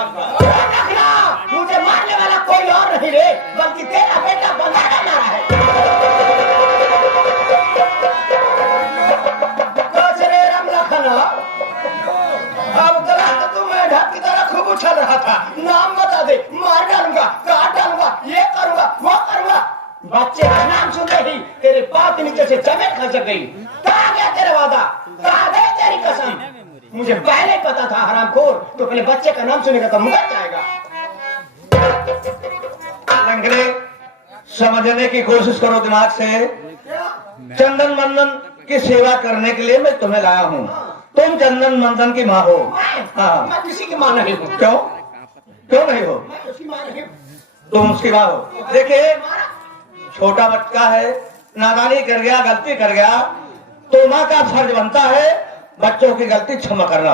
मुझे मारने वाला कोई और नहीं रे, बल्कि तेरा बेटा बंगाड़ा मारा है। रे राम लखन, अब गला तो मैं ढक की तरह खूब उछल रहा था। नाम बता दे, मार डालूंगा, काट डालूंगा, ये करूंगा, वो करूंगा। बच्चे का नाम सुनते ही तेरे पाँव के नीचे से जमीन खसक गई। कहाँ गया तेरा वादा, कहाँ गई तेरी कसम? मुझे पहले पता था हरामखोर, तो पहले बच्चे का नाम सुनेगा तो मुकर जाएगा। लंगड़े, समझने की कोशिश करो दिमाग से। चंदन मंदन की सेवा करने के लिए मैं तुम्हें लाया हूँ। तुम चंदन मंदन की माँ हो। हाँ, मैं किसी की माँ नहीं हूँ। क्यों? क्यों नहीं हो? मैं उसकी माँ नहीं हूँ। तुम उसकी माँ हो। देखिए, छोटा बच्चा है, नादानी कर गया, गलती कर गया, तो माँ का फर्ज बनता है बच्चों की गलती क्षमा करना।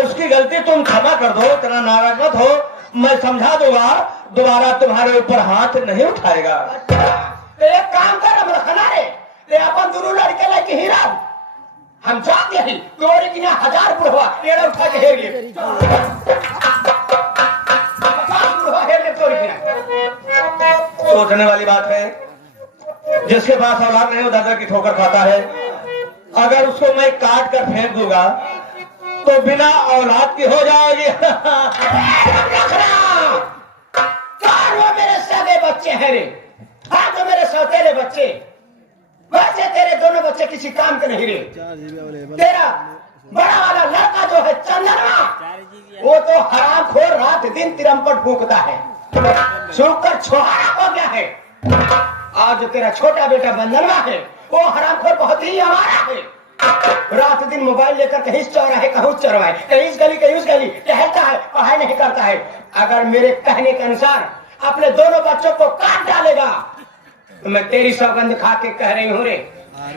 उसकी गलती तुम क्षमा कर दो, इतना नाराज मत हो, मैं समझा दूंगा, दोबारा तुम्हारे ऊपर हाथ नहीं उठाएगा। एक काम कर, हम रखना रे, ते अपन दोनों लड़के लेके हीरा हम जाते ही तोरे की 1000 बुढ़वा एड़ा उठा के हेर लिए। 50 बुढ़वा हेर ले तोरे की। सोचने वाली बात है, जिसके पास औलाद नहीं हो दादा की ठोकर खाता है। अगर उसको मैं काट कर फेंक दूंगा तो बिना औलाद की हो जाएगी। वो मेरे सगे बच्चे हैं रे, हाँ तो मेरे सौतेले बच्चे। वैसे तेरे दोनों बच्चे किसी काम के नहीं रे। तेरा बड़ा वाला लड़का जो है चंदनवा, वो तो हरामखोर रात दिन तिरमपट फूकता है, सुनकर छोहारा हो गया है। आज जो तेरा छोटा बेटा बंदनवा है, वो हरामखोर बहुत ही हमारा है। रात दिन मोबाइल लेकर कहीं चौराहे कहीं चौराहे, कहीं इस गली कहीं उस गली टहलता है, पढ़ाई नहीं करता है। अगर मेरे कहने के अनुसार अपने दोनों बच्चों को काट डालेगा तो मैं तेरी सौगंध खा के कह रही हूँ रे,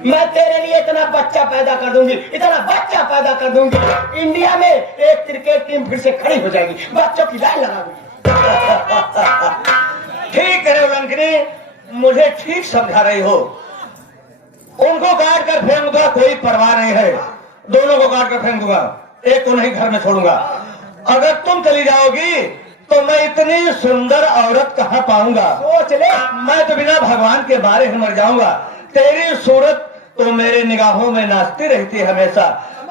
मैं तेरे लिए इतना बच्चा पैदा कर दूंगी, इतना बच्चा पैदा कर दूंगी, इंडिया में एक क्रिकेट टीम फिर से खड़ी हो जाएगी, बच्चों की लाइन लगा दूंगी। ठीक है लंकनी, मुझे ठीक समझा रही हो। उनको काट कर फेंक दूंगा, कोई परवाह नहीं है, दोनों को काट कर फेंक दूंगा, एक को नहीं घर में छोड़ूंगा। अगर तुम चली जाओगी तो मैं इतनी सुंदर औरत कहाँ पाऊंगा? सोच ले, मैं तो बिना भगवान के मारे ही मर जाऊंगा। तेरी सूरत तो मेरे निगाहों में नाचती रहती है हमेशा।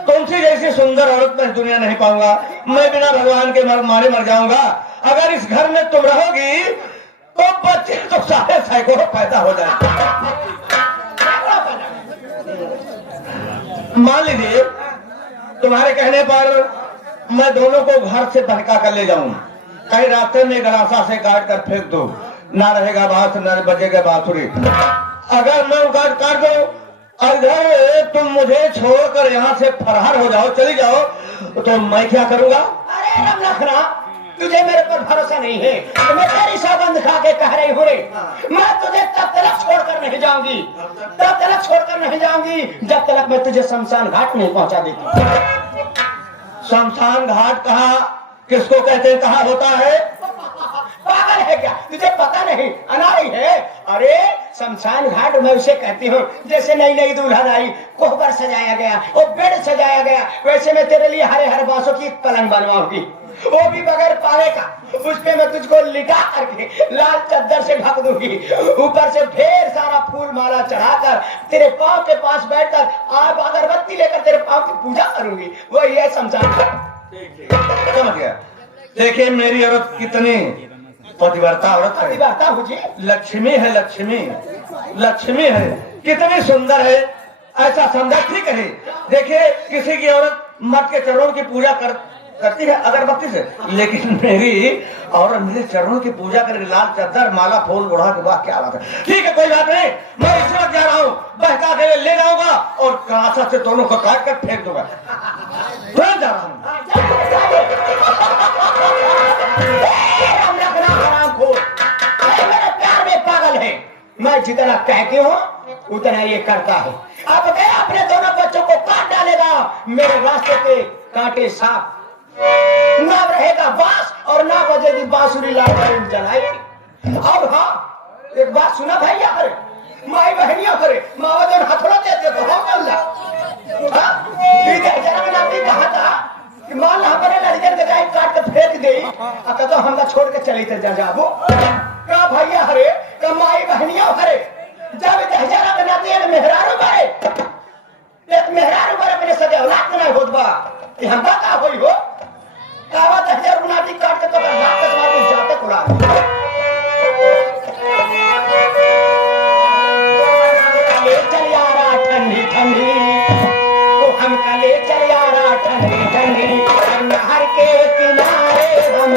तुमसे जैसी सुंदर औरत मैं दुनिया नहीं पाऊंगा, मैं बिना भगवान के मारे मर जाऊंगा। अगर इस घर में तुम रहोगी तो बच्चे तो सारे सैकड़ों पैदा हो जाए। मान लीजिए तुम्हारे कहने पर मैं दोनों को घर से भटका कर ले जाऊं, कहीं रास्ते में गलासा से काट कर फेंक दो, ना रहेगा बांस ना बजेगा बांसुरी। अगर मैं काट दो, अगर तुम मुझे छोड़कर यहाँ से फरार हो जाओ, चली जाओ, तो मैं क्या करूंगा? अरे राम लखना, तुझे मेरे पर भरोसा नहीं है तो मैं तेरी सौगंध खा के कह रही हूँ रे, मैं तुझे तब तक छोड़कर नहीं जाऊंगी, तब तक छोड़कर नहीं जाऊंगी जब तक मैं तुझे शमशान घाट नहीं पहुंचा देती। शमशान घाट कहाँ, किसको कहते हैं, कहाँ होता है? पागल है क्या, तुझे पता नहीं? अनाड़ी है। अरे शमशान घाट मैं उसे कहती हूँ जैसे नई नई दुल्हन आई, कोहबर सजाया गया, वो बेड सजाया गया, वैसे मैं तेरे लिए हरे हरे बांसों की एक पलंग बनवाऊंगी, वो भी बगैर पावे का। उस पे मैं तुझको लिटा करके लाल चद्दर से ढक दूंगी, ऊपर से ढेर सारा फूल माला चढ़ाकर तेरे पाँव के पास बैठकर आग अगरबत्ती लेकर तेरे पाँव की पूजा करूंगी। वही है शमशान घाट। समझ गया। देखिए मेरी औरत कितनी पतिव्रता औरत है, पतिव्रता मुझे लक्ष्मी है, लक्ष्मी लक्ष्मी है, कितनी सुंदर है, ऐसा समझा। ठीक है, देखिए किसी की औरत मर्द के चरणों की पूजा करती है अगरबत्ती से, लेकिन मेरी औरत मेरे चरणों की पूजा करके लाल चद्दर माला फूल उड़ा के, वाह क्या बात है। ठीक है, कोई बात नहीं, मैं इस वक्त जा रहा हूँ, बहका के ले जाऊंगा और कलासा से दोनों को काट कर फेंक दूंगा। तुरंत जा रहा हूँ। मेरे प्यार में पागल है, मैं जितना कहती हूँ उतना ये करता है। अब गया अपने दोनों बच्चों को काट डालेगा, मेरे रास्ते पे कांटे साफ, ना रहेगा बांस और ना बजेगी बांसुरी, लाल जलाएगी। अब हाँ एक बात सुना भैया, करे माई बहनिया करे मावा जो हथौड़ा देते तो हो गल्ला। जरा मैंने कहा था कि मान हमारे लड़के के जाए काट के फेंक दे तो हमरा छोड़ के चले थे जा जाबो का भैया हरे का माई बहनिया हरे जब दहजारा बनाती है मेहरारू बारे एक मेहरारू बारे अपने सगे औलाद नहीं होत बा कि हम का होई हो कावा दहजार बनाती काट के तो रात के मार के जाते कुड़ा ले चल यारा ठंडी ठंडी तो हम का ले चल यारा ठंडी ठंडी नहर के किनारे हम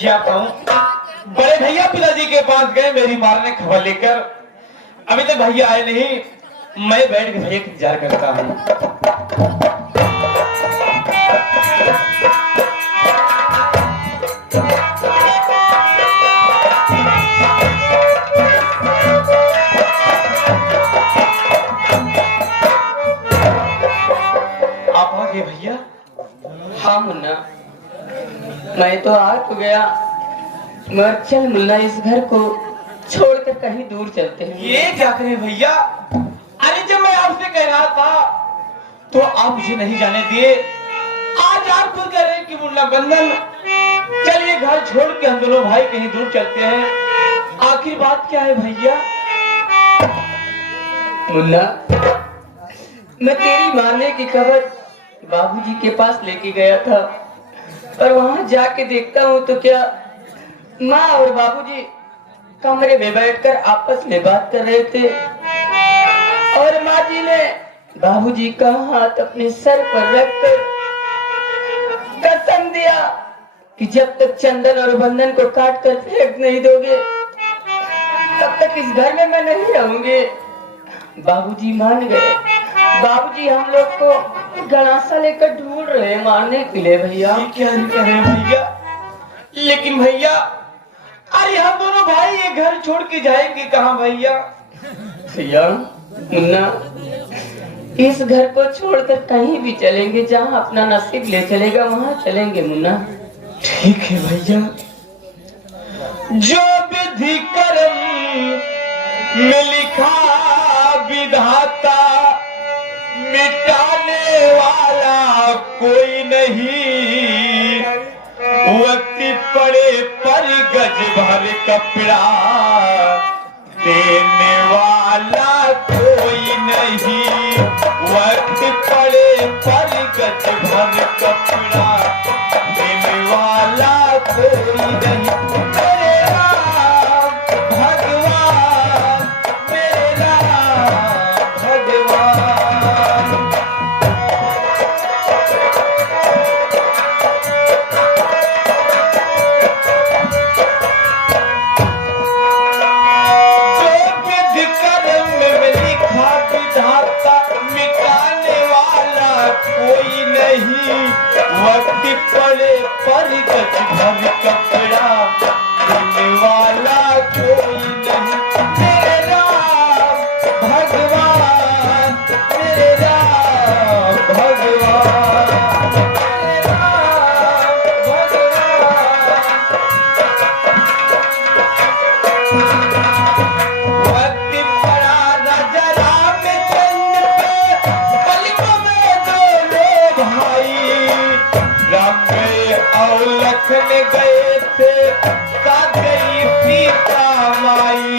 क्या कहूं, बड़े भैया पिताजी के पास गए मेरी मार ने खबर लेकर, अभी तक भैया आए नहीं। मैं बैठ के भैया का इंतजार करता हूं। आप आ गए भैया? हाँ मुन्ना, मैं तो आ तो गया मगर चल मुन्ना इस घर को छोड़कर कहीं दूर चलते हैं। ये क्या करें भैया? अरे जब मैं आपसे कह रहा था तो आप मुझे नहीं जाने दिए। आज आप खुद कह रहे हैं कि मुन्ना बंधन चलिए घर छोड़ के हम दोनों भाई कहीं दूर चलते हैं। आखिर बात क्या है भैया? मुन्ना, मैं तेरी मारने की खबर बाबूजी के पास लेके गया था और वहां जाके देखता हूँ तो क्या माँ और बाबूजी कमरे में बैठकर आपस में बात कर रहे थे और माँ जी ने बाबूजी का हाथ अपने सर पर रखकर कसम दिया कि जब तक चंदन और बंधन को काट कर फेंक नहीं दोगे तब तक इस घर में मैं नहीं रहूंगी। बाबूजी मान गए। बाबूजी हम लोग को गणासा लेकर ढूंढ रहे हैं मारने के लिए भैया। क्या करें भैया? लेकिन भैया अरे हम दोनों भाई ये घर छोड़ के जाएंगे कहाँ भैया? भैया मुन्ना, इस घर को छोड़कर कहीं भी चलेंगे, जहाँ अपना नसीब ले चलेगा वहाँ चलेंगे मुन्ना। ठीक है भैया। जो विधि कर्म में लिखा विधाता मिटाने वाला कोई नहीं। वक्त पड़े पर गज भर कपड़ा देने वाला कोई नहीं। वक्त पड़े पर गज भर कपड़ा देने वाला कोई नहीं। मेरे राम भगवान, मेरे राम भगवान। जो विधि कर्म में लिखा विधाता मिटाने वाला कोई नहीं। वक्त पड़े पर गज भर कपड़ा देने वाला कोई नहीं। मेरे राम भगवान, मेरे राम भगवान, मेरे राम भगवान। वक्त पड़ा राजा रामचंद्र पे, कलयुग में दोनों भाई। राम गए और लखन गए थे, साथ गई सीता माई।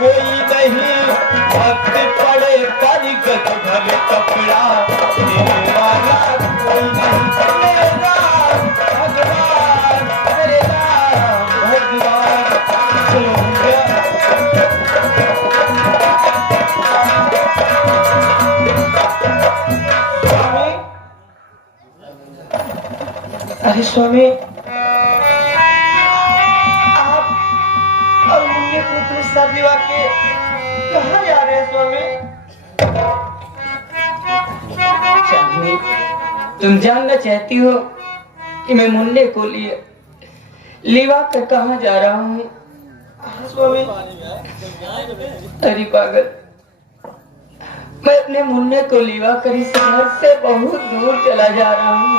कोई नहीं वक्त पड़े पर गज भर कपड़ा देने वाला कोई नहीं। मेरा भगवान मेरा भगवान सुनिया। स्वामी, अरे स्वामी शादी वाके कहाँ जा रहे हैं स्वामी? चांदनी, तुम जानना चाहती हो कि मैं मुन्ने को लिए लिवा कर कहाँ जा रहा हूँ? स्वामी, अरे पागल, मैं अपने मुन्ने को लिवा कर इस घर से बहुत दूर चला जा रहा हूँ।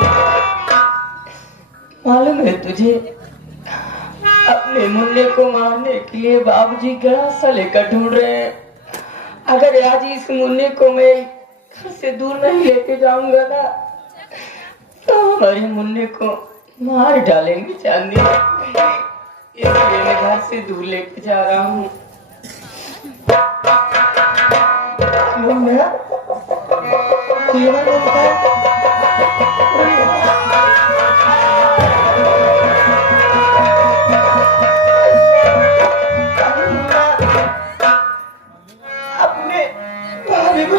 मालूम है तुझे, अपने मुन्ने को मारने के लिए बाबूजी गड़ासा लेकर ढूंढ रहे हैं। अगर आज इस मुन्ने को मैं घर से दूर नहीं लेके जाऊंगा ना, तो हमारे मुन्ने को मार डालेंगे चांदी। इसलिए मैं घर से दूर लेके जा रहा हूँ।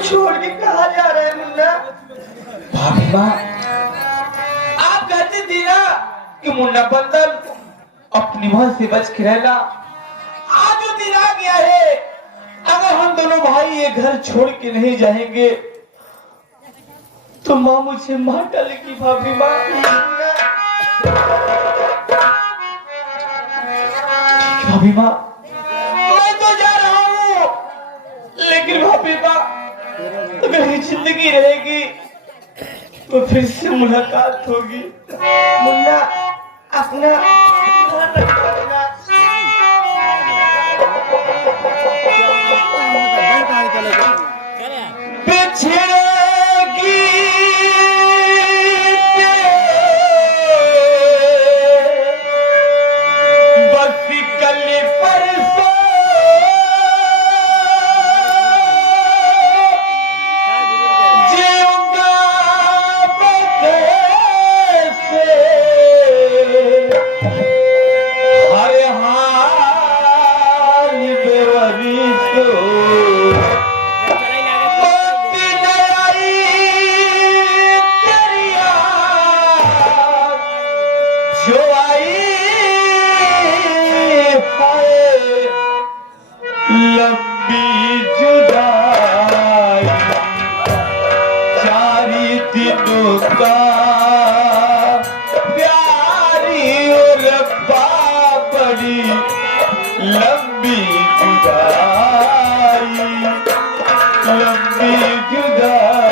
छोड़ के कहा जा रहा है मुन्ना? भाभी माँ, आप कहते थी ना कि मुन्ना बंदर अपनी माँ से बच के रहना। आज वो दिन आ गया है। अगर हम दोनों भाई ये घर छोड़ के नहीं जाएंगे तो माँ मुझे मार डालेगी। भाभी माँ, भाभी माँ, मैं तो जा रहा हूँ, लेकिन भाभी माँ अगर ये जिंदगी रहेगी तो फिर से मुलाकात होगी। मुन्ना अपना ध्यान रखना। बिछड़ेगी बस कल परसों लंबी जुदाई।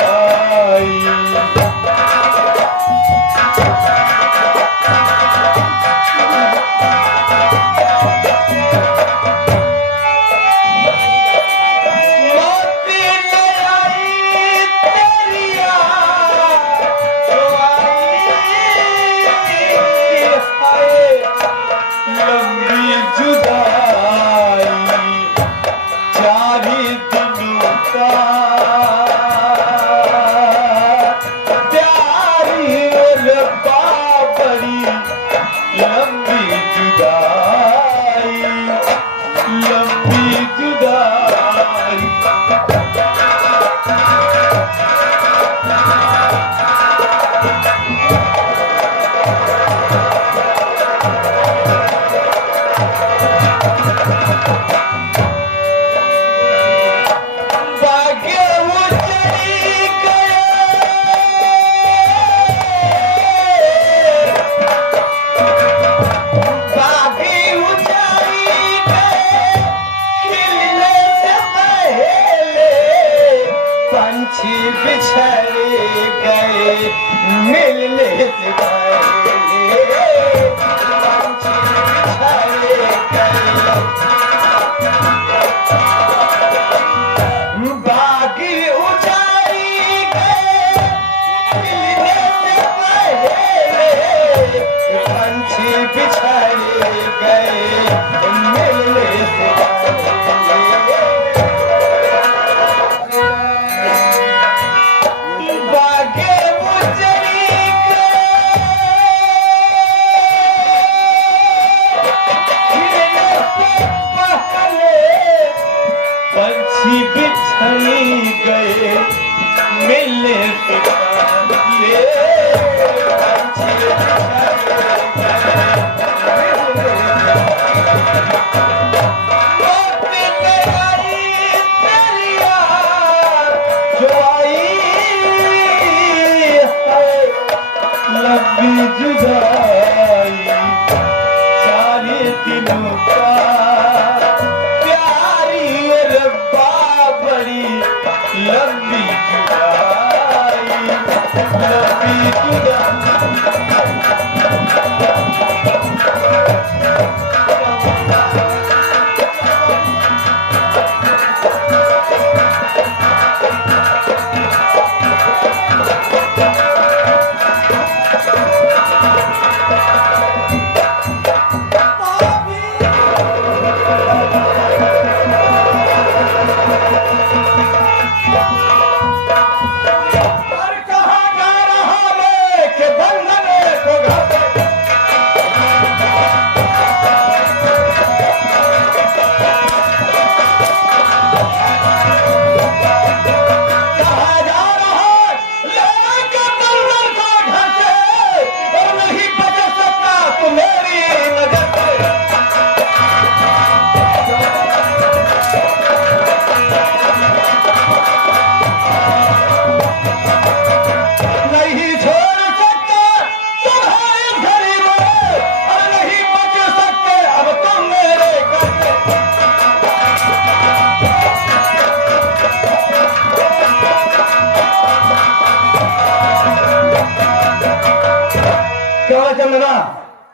मिलने से पहले पंछी बिछड़े गए। बागी उजाड़ी गए मिलने से पहले पंछी बिछड़े गए मिलने से पहले। बागे उजड़ी गए मिलने से पहले पंछी बिछड़ी गए मिलने से पहले पंछी लंबी जुदाई सारे दिनों का प्यारी रब्बा बड़ी लंबी जुदाई लंबी जुदाई।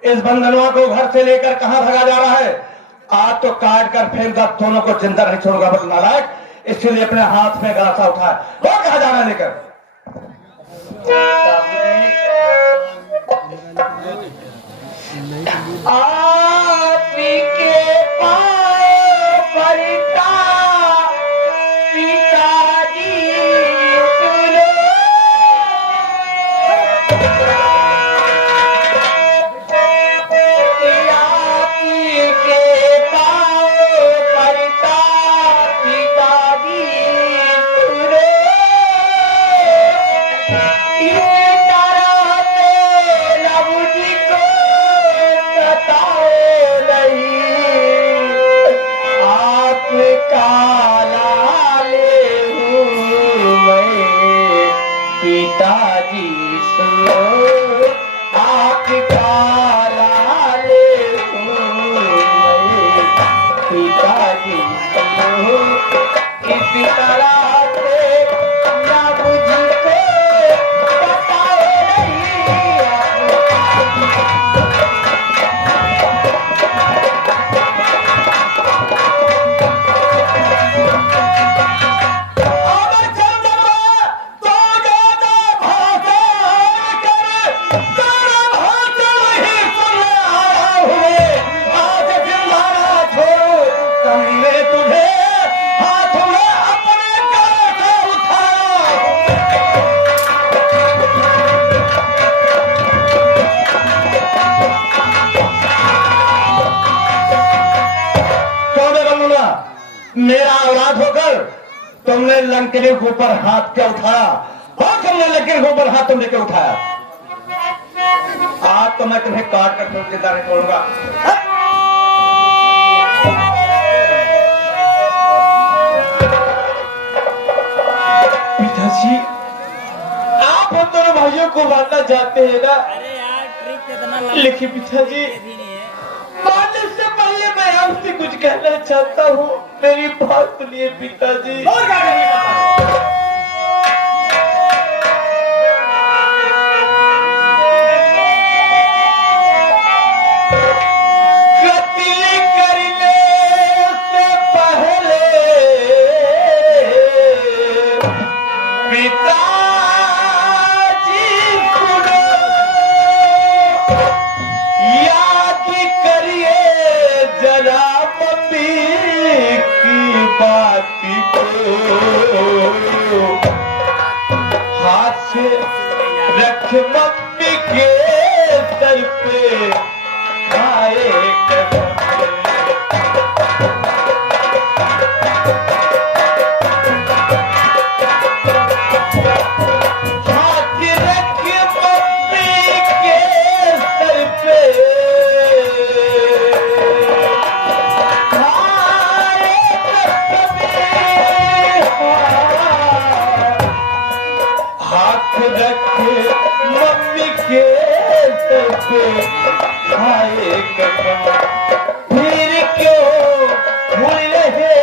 इस बंधनवा को घर से लेकर कहां भगा जा रहा है? आज तो काट कर फेंक कर दोनों को जिंदा नहीं छोड़ूंगा बस नालायक। इसलिए अपने हाथ में गासा उठाया। वो कहां जाना लेकर? आपके पाँव पड़ता पिताजी सुनो। आपके पाँव पड़ता पिताजी सुनो। ये तरह से लबू जी को बताओ नहीं। आपका लाले हूँ मैं पिताजी सुनो। आपका लाले हूँ मैं पिताजी सुनो। इस तरह से लबू जी को बताओ नहीं। मेरा औलाद होकर तुमने लंके के ऊपर हाथ क्या उठाया? और तुमने लंके के ऊपर हाथ तुमने क्या उठाया? आज तो मैं तुम्हें काट कर तुम जिंदा नहीं छोड़ूंगा। पिताजी, आप हम दोनों भाइयों को मारना चाहते हैं ना? अरे यार ट्रिक कितना लेकिन पिताजी, मारने से पहले मैं आपसे कुछ कहना चाहता हूँ। मेरी बात सुनिए पिताजी। और क्या कहने का? के सर पे आए कदम। हाथ रख मम्मी के सर पे हाथ रख मम्मी के सर पे आए कदम। फिर क्यों भूल रहे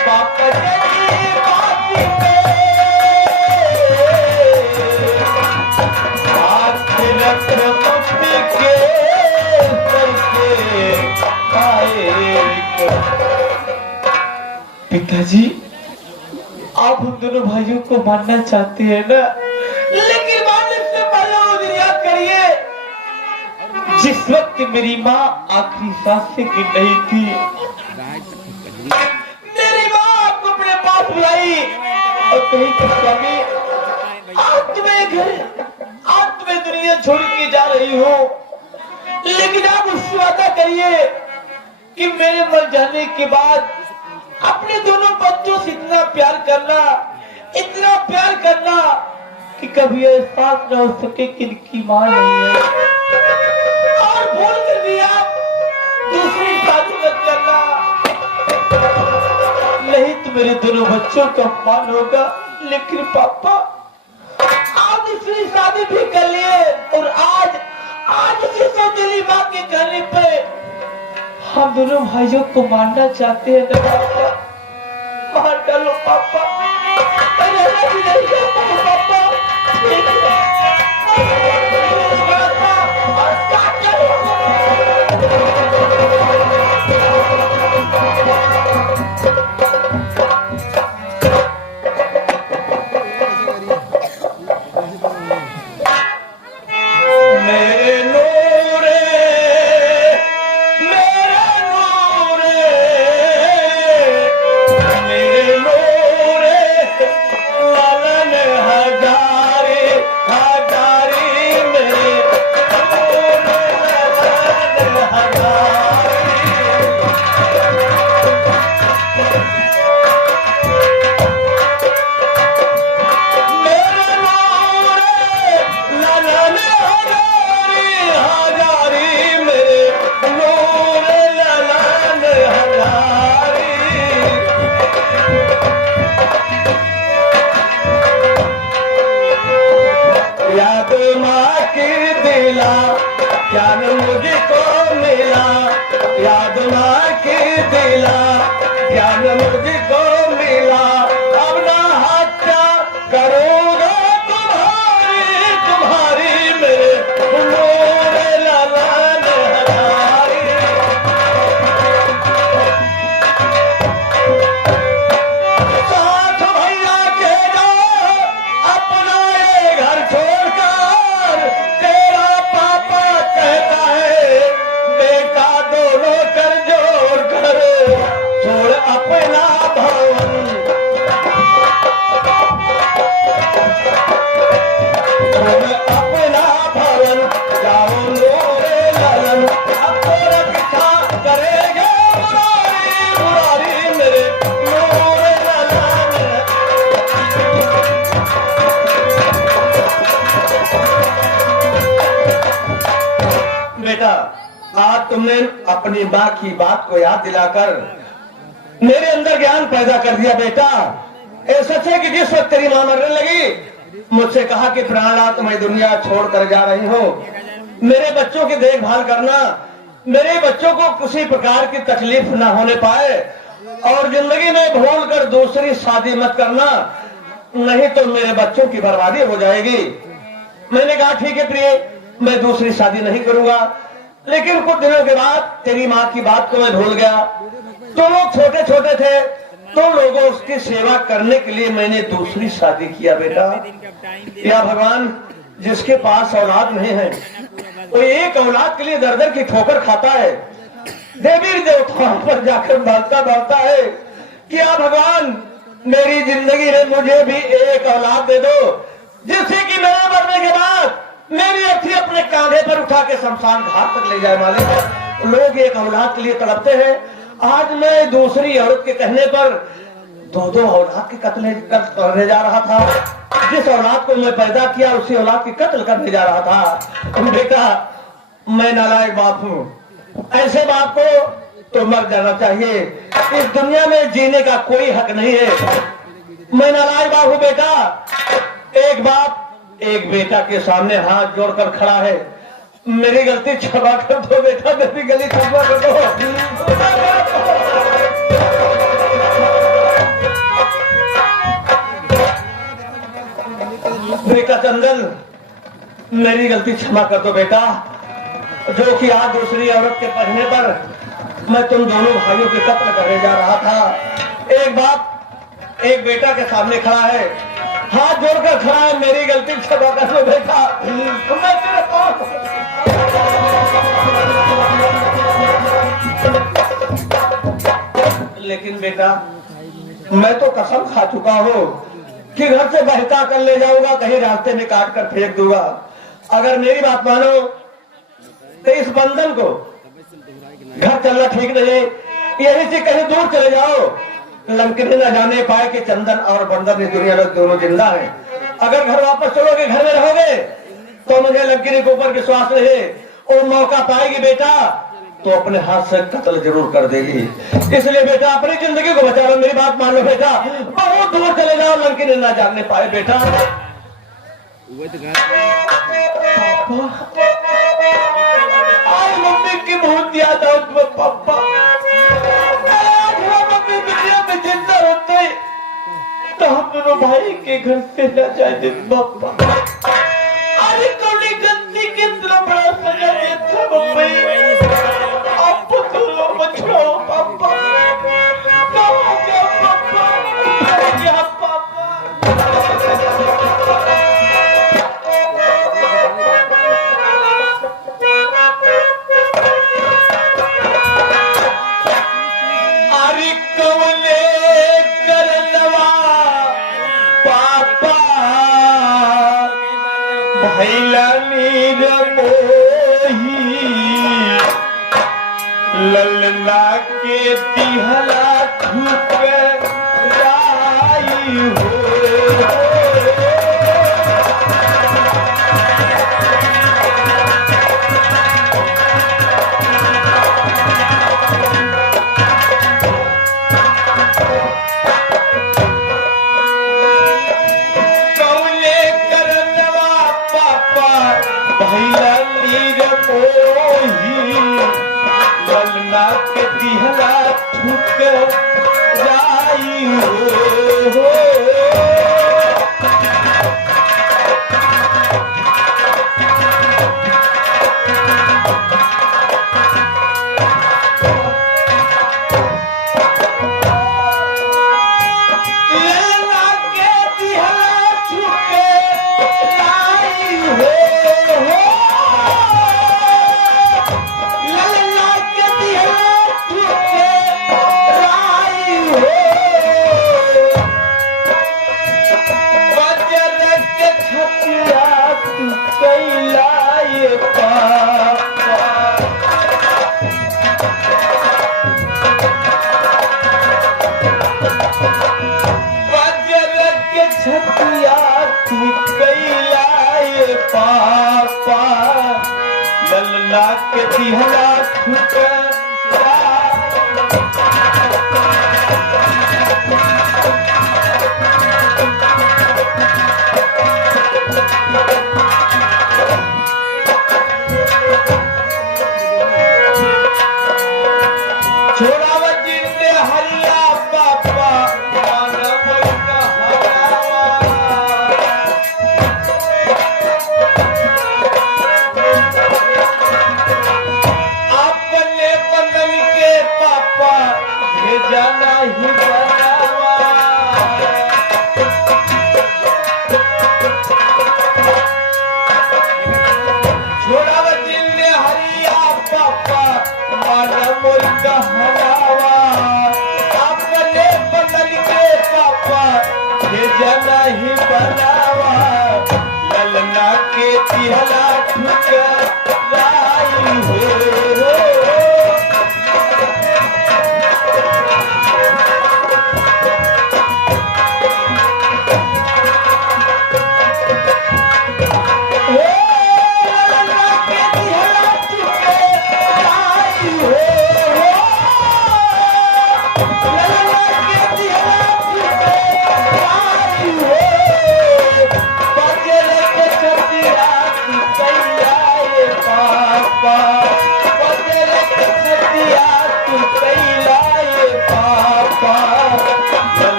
पापा जी बात में। हाथ रख मम्मी के सर पे आए कदम। पिताजी, आप हम दोनों भाइयों को मानना चाहते हैं ना, लेकिन मानने से पहले वो दिन याद करिए जिस वक्त मेरी माँ आखिरी सांस से गिर रही थी। मेरी माँ आपको अपने पास बुलाई और कही कि स्वामी, आज तुम्हें दुनिया छोड़ के जा रही हो, लेकिन आप उससे वादा करिए कि मेरे मर जाने के बाद अपने दोनों बच्चों से इतना प्यार करना कि कभी एहसास न हो सके कि इनकी माँ नहीं है। और भूल कर भी आप दूसरी शादी मत करना, नहीं तो मेरे दोनों बच्चों का अपमान होगा। लेकिन पापा, आप दूसरी शादी भी कर लिए और आज उसी सौतेली माँ के कहने पे हम दोनों भाइयों को मारना चाहते हैं ना पापा। मार डालो पापा, रहना भी नहीं चाहता हूँ पापा। मेरे नूरे लालन हजारी मेरे ज्ञान मुझको मिला, याद माँ की दिला, ज्ञान मुझको मिला। अब ना हत्या करूँगा तुम्हारी मेरे नूर लालन हजारी। साथ भैया के जाओ अपना ये घर छोड़कर, तेरा पापा कहता है बेटा दोनों कर जोड़ कर छोड़ अपना भवन, छोड़ अपना भवन, जाओ नूरे लालन। अब तेरा पीछा करेगा मुरारी मेरे नूरे लालन। बेटा, आज तुमने अपनी माँ की बात को याद दिलाकर मेरे अंदर ज्ञान पैदा कर दिया। बेटा, ये सच है कि जिस वक्त तेरी माँ मरने लगी मुझसे कहा कि प्राणनाथ मैं दुनिया छोड़कर जा रही हूँ, मेरे बच्चों की देखभाल करना, मेरे बच्चों को किसी प्रकार की तकलीफ न होने पाए और जिंदगी में भूल कर दूसरी शादी मत करना, नहीं तो मेरे बच्चों की बर्बादी हो जाएगी। मैंने कहा ठीक है प्रिय, मैं दूसरी शादी नहीं करूंगा। लेकिन कुछ दिनों के बाद तेरी माँ की बात को मैं भूल गया। तो लोग छोटे छोटे थे, तो लोगों उसकी सेवा करने के लिए मैंने दूसरी शादी किया। बेटा, या भगवान, जिसके पास औलाद नहीं है वो एक औलाद के लिए दर दर की ठोकर खाता है, देवी देवताओं पर जाकर बोलता है कि या भगवान, मेरी जिंदगी में मुझे भी एक औलाद दे दो, जिससे कि मेरे मरने के बाद मेरी अर्थी अपने कांधे पर उठा के शमशान घाट तक ले जाए मालिक। लोग एक औलाद के लिए तड़पते हैं। आज मैं दूसरी औरत के कहने पर दो औलाद के कत्ल करने जा रहा था। जिस औलाद को मैं पैदा किया उसी औलाद की कत्ल करने जा रहा था। बेटा, मैं नालायक बाप हूँ। ऐसे बाप को तो मर जाना चाहिए। इस दुनिया में जीने का कोई हक नहीं है। मैं नालायक बाप हूँ बेटा। एक बाप एक बेटा के सामने हाथ जोड़कर खड़ा है। मेरी गलती क्षमा कर दो बेटा, मेरी गलती क्षमा कर दो। बेटा चंदन, मेरी गलती क्षमा कर दो बेटा, जो कि आज दूसरी औरत के पढ़ने पर मैं तुम दोनों भाइयों के कत्ल करने जा रहा था। एक बाप एक बेटा के सामने खड़ा है, हाथ जोड़कर खड़ा है। मेरी गलती क्षमा कर दो बेटा, मैं तेरे पास। लेकिन बेटा, मैं तो कसम खा चुका हूँ कि घर से बहका कर ले जाऊंगा, कहीं रास्ते में काट कर फेंक दूंगा। अगर मेरी बात मानो तो इस बंधन को घर चलना ठीक नहीं, यहीं से कहीं दूर चले जाओ। लंकनी न जाने पाए कि चंदन और बंदर इस दुनिया में दोनों जिंदा हैं। अगर घर वापस चलोगे, घर में रहोगे, तो मुझे लंकनी के ऊपर विश्वास रहे। वो मौका पाएगी बेटा तो अपने हाथ से कत्ल जरूर कर देगी। इसलिए बेटा, अपनी जिंदगी को बचा लो। मेरी बात मान लो बेटा, बहुत दूर चले जाओ, लंकनी न जानने पाए बेटा। आज मम्मी की बहुत याद आओ पापा। जिंदा होते तो हम दोनों भाई के घर से न जाते पापा। अरे कौड़ी गलती कितना बड़ा सजा देता मम्मी। अब तो लोग बचाओ पापा, क्या पापा। अरे कौले करनवा पापा, भैला मीर मोही, ललना के दिहला ठुकराई हो। ललना के दिहला ठुकराई हो। ललना के दिहला छोड़ा जिंदे हल्ला पापा, जाना ही बनावा। छोड़ा जिले हरिया पापा, माना मोर कहनावा। अपने बदल के पापा, ये जाना ही बनावा। ललना के तिहला ठुकराई हो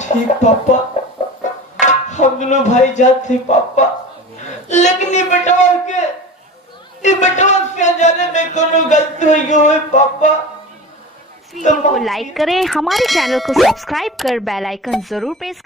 ठीक पापा, हम दोनों भाई जाते पापा, लेकिन ये बेटवा से जाने में कोनो गलती हुई है पापा। वीडियो को लाइक करें, हमारे चैनल को सब्सक्राइब कर बेल आइकन जरूर प्रेस